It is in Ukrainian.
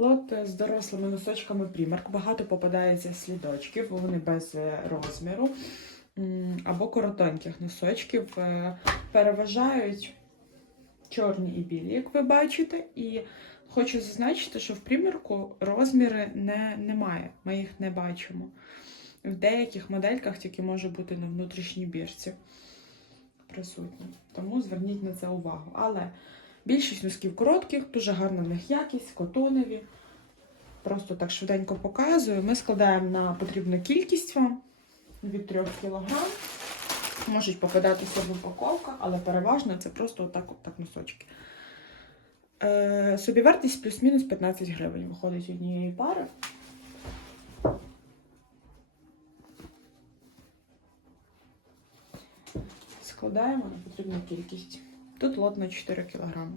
Лот з дорослими носочками Primark. Багато попадається слідочків, вони без е, розміру. Або коротеньких носочків. Е, Переважають чорні і білі, як ви бачите. І хочу зазначити, що в примірку розміри не, немає. Ми їх не бачимо. В деяких модельках тільки може бути на внутрішній бірці присутні. Тому зверніть на це увагу. Але більшість носків коротких, дуже гарна в них якість, котонові. Просто так швиденько показую. Ми складаємо на потрібну кількість вам від 3 кг. Можуть попадатися в упаковках, але переважно це просто отак, отак носочки. Е, собівартість плюс-мінус 15 гривень виходить однієї пари. Складаємо на потрібну кількість. Тут лот на 4 кг.